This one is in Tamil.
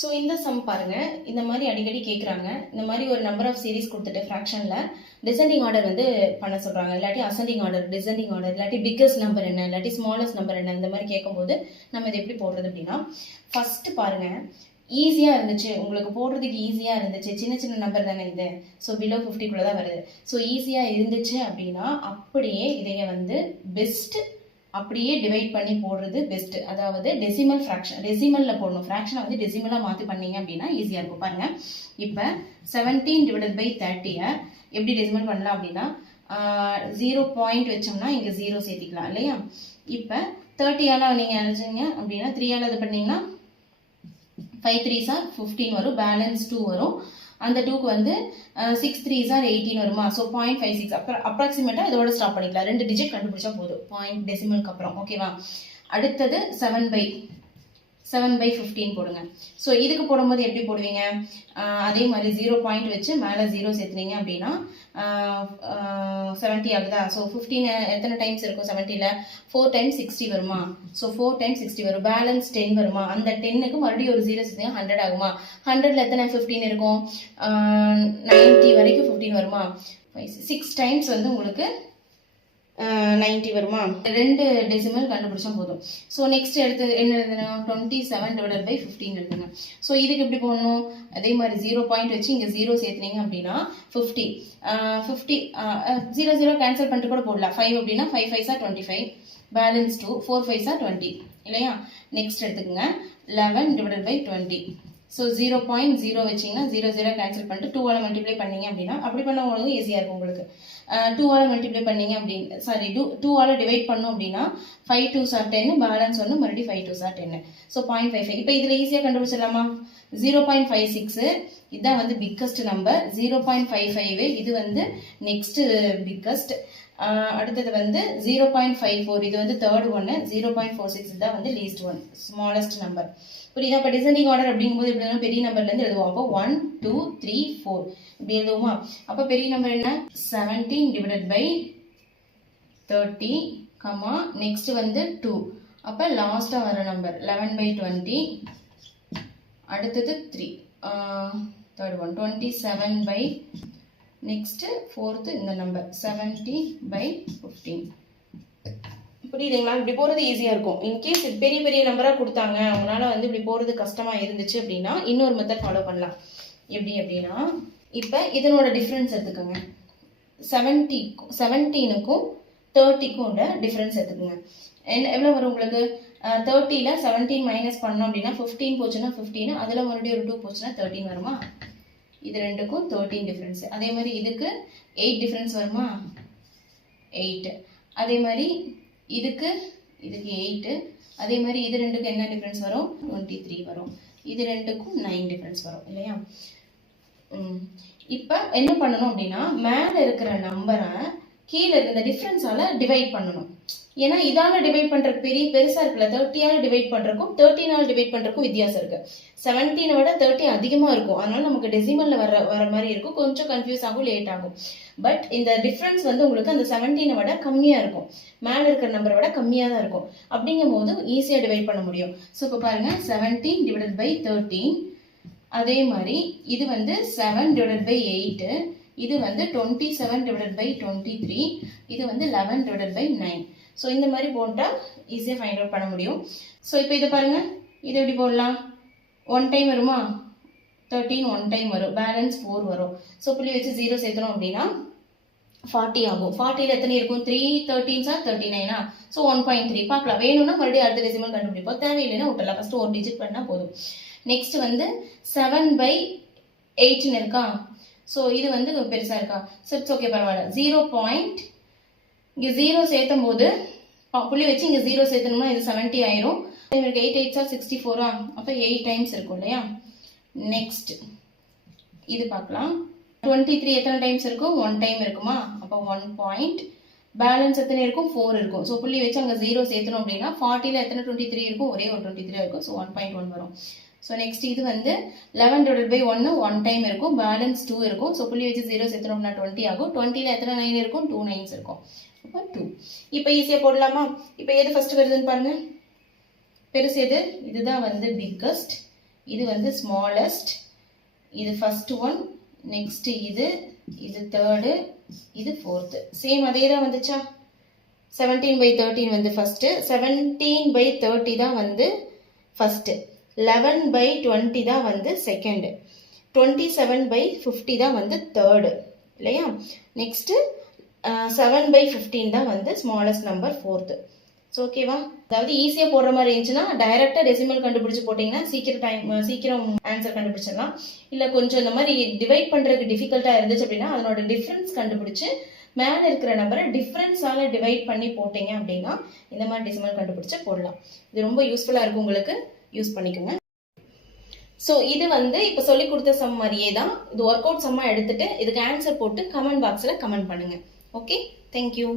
ஸோ இந்த சம் பாருங்க, இந்த மாதிரி அடிக்கடி கேட்குறாங்க. இந்த மாதிரி ஒரு நம்பர் ஆஃப் சீரிஸ் கொடுத்துட்டு ஃப்ராக்ஷனில் டிசெண்டிங் ஆர்டர் வந்து பண்ண சொல்கிறாங்க, இல்லாட்டி அசெண்டிங் ஆர்டர், டிசெண்டிங் ஆர்டர், இல்லாட்டி பிக்கஸ்ட் நம்பர் என்ன, இல்லாட்டி ஸ்மாலஸ்ட் நம்பர் என்ன, இந்த மாதிரி கேட்கும்போது நம்ம இதை எப்படி போடுறது அப்படின்னா, ஃபர்ஸ்ட் பாருங்க, ஈஸியாக இருந்துச்சு, உங்களுக்கு போடுறதுக்கு ஈஸியாக இருந்துச்சு, சின்ன சின்ன நம்பர் தானே இது, ஸோ பிலோ 50 தான் வருது. ஸோ ஈஸியாக இருந்துச்சு அப்படின்னா அப்படியே இதைய வந்து பெஸ்ட் அப்படியே டிவைட் பண்ணி போடுறது பெஸ்ட். அதாவது டெசிமல் ஃப்ராக்ஷன், டெசிமலில் போடணும். ஃப்ராக்ஷனை வந்து டெசிமலாக மாற்றி பண்ணீங்க அப்படின்னா ஈஸியாக இருக்கும். பாருங்க, இப்போ 17/30 எப்படி டெசிமல் பண்ணலாம் அப்படின்னா 0 பாயிண்ட் வச்சோம்னா இங்கே 0 சேர்த்திக்கலாம் இல்லையா. இப்போ 30ஆல் நீங்கள் அழைச்சிங்க அப்படின்னா 3ஆல் இது பண்ணீங்கன்னா 5 3s are 15 வரும், பேலன்ஸ் 2 வரும். அந்த 2க்கு வந்து 6 3s are 18 வருமா. ஸோ 0.56 அப்ராக்சிமேட்டாக இதோட ஸ்டாப் பண்ணிக்கலாம். 2 டிஜிட் கண்டுபிடிச்சா போதும் பாயிண்ட் டெசிமலுக்கு அப்புறம். ஓகேவா. அடுத்தது 7/15 போடுங்க. ஸோ இதுக்கு போடும்போது எப்படி போடுவீங்க, அதே மாதிரி 0 பாயிண்ட் வச்சு மேலே 0 சேர்த்துனீங்க அப்படின்னா 70 ஆகுதா. ஸோ 15 எத்தனை டைம்ஸ் இருக்கும் 70ல், 4 times 60 வருமா. ஸோ 4 times 60 வரும், பேலன்ஸ் 10 வருமா. அந்த 10க்கு மறுபடியும் ஒரு 0 சேர்த்தீங்க 100 ஆகுமா. 100ல் எத்தனை 15 இருக்கும், 90 வரைக்கும் 15 வருமா. 6 டைம்ஸ் வந்து உங்களுக்கு 90 வருமா. 2 டெசிமல் கண்டுபிடிச்சா போதும். ஸோ நெக்ஸ்ட் எடுத்து என்ன எழுதணும், 27/15 எழுதுங்க. ஸோ இதுக்கு எப்படி போடணும், அதே மாதிரி 0 பாயிண்ட் வச்சு இங்கே 0 சேர்த்துனீங்க அப்படின்னா 50 0 0 கேன்சல் பண்ணிட்டு கூட போடலாம். 5 அப்படின்னா 5 5s are 25, balance 2, 4 5s are 20 இல்லையா. நெக்ஸ்ட் எடுத்துக்கோங்க 11/20. ஸோ 0.0 வச்சிங்கன்னா 0 0 கேன்சல் பண்ணிட்டு 2ஆல் மல்டிப்ளை பண்ணீங்க அப்படின்னா, அப்படி பண்ண உங்களுக்கு ஈஸியாக இருக்கும். உங்களுக்கு 2ஆல் மல்டிப்ளை பண்ணீங்க அப்படின்னு, சாரி 2ஆல் டிவைட் பண்ணோம் அப்படின்னா 5 2s are 10, பேலன்ஸ் ஒன்று மறுபடியும் 5 2s are 10. ஸோ 0.55. இப்போ இதில் ஈஸியாக கண்டுபிடிச்சிடலாமா. 0.56 இதுதான் வந்து பிக்கஸ்ட் நம்பர், 0.55 இது வந்து நெக்ஸ்ட் பிக்கஸ்ட். அடுத்தது வந்து 0.54 இது வந்து தேர்ட் ஒன்று, 0.46 இதுதான் வந்து லீஸ்ட் ஒன், ஸ்மாலஸ்ட் நம்பர். புரியுதா. இப்போ டிசெண்டிங் ஆர்டர் அப்படிங்கும்போது எப்படி பெரிய நம்பர்லேருந்து எழுதுவோம். அப்போ 1 2 3 4 இப்படி எழுதுவோமா. அப்போ பெரிய நம்பர் என்ன, 17/30, நெக்ஸ்ட் வந்து 2. அப்போ லாஸ்ட்டாக வர நம்பர் 11/20. அடுத்தது 3, தேர்ட் ஒன் 27 நெக்ஸ்ட் ஃபோர்த்து இந்த நம்பர் 70/15. புரியுதுங்களா. இப்படி போகிறது ஈஸியாக இருக்கும். இன்கேஸ் பெரிய பெரிய நம்பராக கொடுத்தாங்க, அவங்களால வந்து இப்படி போகிறது கஷ்டமாக இருந்துச்சு அப்படின்னா இன்னொரு மெத்தட் ஃபாலோ பண்ணலாம். எப்படி அப்படின்னா, இப்போ இதனோட டிஃப்ரென்ஸ் எடுத்துக்கோங்க. 17க்கும் 30க்கும் உள்ள டிஃப்ரென்ஸ் எடுத்துக்கோங்க. எவ்வளோ வரும் உங்களுக்கு, 30ல் 17 மைனஸ் பண்ணோம் அப்படின்னா 15 போச்சுன்னா 15, அதில் மறுபடியும் ஒரு 2 போச்சுன்னா 13 வருமா. இது ரெண்டுக்கும் 13 டிஃப்ரென்ஸ். அதே மாதிரி இதுக்கு 8 டிஃப்ரென்ஸ் வருமா, 8. அதே மாதிரி இதுக்கு 8. அதே மாதிரி இது ரெண்டுக்கு என்ன டிஃப்ரென்ஸ் வரும், 23 வரும். இது ரெண்டுக்கும் 9 டிஃப்ரென்ஸ் வரும் இல்லையா. இப்போ என்ன பண்ணணும் அப்படின்னா, மேலே இருக்கிற நம்பரை கீழே இருக்கிற டிஃப்ரென்ஸால டிவைட் பண்ணணும். ஏன்னா இதால டிவைட் பண்றதுக்கு பெருசா இருக்குல்ல, 30ஆல டிவைட் பண்றதுக்கும் 13ஆல டிவைட் பண்றதுக்கும் வித்தியாசம் இருக்கு. 17 விட 30 அதிகமா இருக்கும். அதனால நமக்கு டெசிமல்ல வர மாதிரி இருக்கும், கொஞ்சம் கன்ஃபியூஸ் ஆகும், லேட் ஆகும். பட் இந்த டிஃபரன்ஸ் வந்து உங்களுக்கு அந்த 17 விட கம்மியா இருக்கும், மேல இருக்கிற நம்பரை விட கம்மியா தான் இருக்கும். அப்படிங்கும் போது ஈஸியா டிவைட் பண்ண முடியும். ஸோ இப்போ பாருங்க 17/13. அதே மாதிரி இது வந்து 7/8. இது வந்து 27/23. இது வந்து 11/9. ஸோ இந்த மாதிரி போட்டால் ஈஸியாக ஃபைண்ட் அவுட் பண்ண முடியும். ஸோ இப்போ இதை பாருங்க, இது எப்படி போடலாம், 1 டைம் வருமா, 13 1 டைம் வரும், பேலன்ஸ் 4 வரும். ஸோ புள்ளி வச்சு 0 சேர்த்தணும் அப்படின்னா 40 ஆகும். 40ல் எத்தனை இருக்கும், 3 13s are 39. ஸோ 1.3 பார்க்கலாம். வேணும்னா மறுபடியும் அடுத்த டெசிமல் கண்டுபிடிப்போம், தேவையில்லைன்னா விட்டுலாம். ஃபர்ஸ்ட் ஒரு டிஜிட் பண்ணால் போதும். நெக்ஸ்ட் வந்து 7/8 இருக்கா. ஸோ இது வந்து பெருசாக இருக்கா. ஸோ இட்ஸ் ஓகே, பரவாயில்ல. 0 பாயிண்ட் இங்கே 0 சேர்த்தும் போது புள்ளி வச்சு இங்கே 0 சேர்த்தணும்னா இது 70 ஆயிரும். 8 8s are 64. அப்போ 8 டைம்ஸ் இருக்கும் இல்லையா. நெக்ஸ்ட் இது பார்க்கலாம். 23 எத்தனை டைம்ஸ் இருக்கும், 1 டைம் இருக்குமா. அப்போ 1 பாயிண்ட், பேலன்ஸ் எத்தனை இருக்கும், 4 இருக்கும். ஸோ புள்ளி வச்சு அங்கே 0 சேர்த்தணும் அப்படின்னா 40ல் எத்தனை 23 இருக்கும், ஒரே ஒரு 23 இருக்கும். ஸோ 1.1 வரும். ஸோ நெக்ஸ்ட் இது வந்து 11/1 1 டைம் இருக்கும், பேலன்ஸ் 2 இருக்கும். ஸோ புள்ளி வச்சு 0 சேர்த்தணும்னா 20 ஆகும். 20ல் எத்தனை 9 இருக்கும், 2 9s இருக்கும். அப்போ 2. இப்போ ஈஸியாக போடலாமா. இப்போ எது ஃபர்ஸ்ட் வருதுன்னு பாருங்க, பெருசு எது, இதுதான் வந்து பிக்கஸ்ட், இது வந்து ஸ்மாலஸ்ட், இது ஃபர்ஸ்ட் ஒன், நெக்ஸ்ட் இது தேர்டு, இது ஃபோர்த்து. சேம் அதே தான் வந்துச்சா? 17/13 வந்து ஃபர்ஸ்ட், 17/30 தான் வந்து ஃபர்ஸ்ட், 11/20 தான் வந்து செகண்ட், 27/50 தான் வந்து தேர்டு இல்லையா? நெக்ஸ்ட் 7/15 தான் வந்து ஸ்மாலஸ்ட் நம்பர் ஃபோர்த்து. ஸோ ஓகேவா? அதாவது ஈஸியாக போடுற மாதிரி இருந்துச்சுன்னா டைரெக்டாக டெசிமல் கண்டுபிடிச்சு போட்டிங்கன்னா சீக்கிரம் ஆன்சர் கண்டுபிடிச்சிடலாம். இல்லை கொஞ்சம் இந்த மாதிரி டிவைட் பண்ணுறதுக்கு டிஃபிகல்ட்டாக இருந்துச்சு அப்படின்னா அதனோட டிஃப்ரென்ஸ் கண்டுபிடிச்சு மேலே இருக்கிற நம்பரை டிஃப்ரென்ஸால் டிவைட் பண்ணி போட்டிங்க அப்படின்னா இந்த மாதிரி டெசிமல் கண்டுபிடிச்சு போடலாம். இது ரொம்ப யூஸ்ஃபுல்லாக இருக்கும், உங்களுக்கு யூஸ் பண்ணிக்கோங்க. ஸோ இது வந்து இப்போ சொல்லி கொடுத்த சம் மாதிரியே தான். இது ஒர்க் அவுட் சம்மாக எடுத்துட்டு இதுக்கு ஆன்சர் போட்டு கமெண்ட் பாக்ஸில் கமெண்ட் பண்ணுங்கள். Okay, thank you.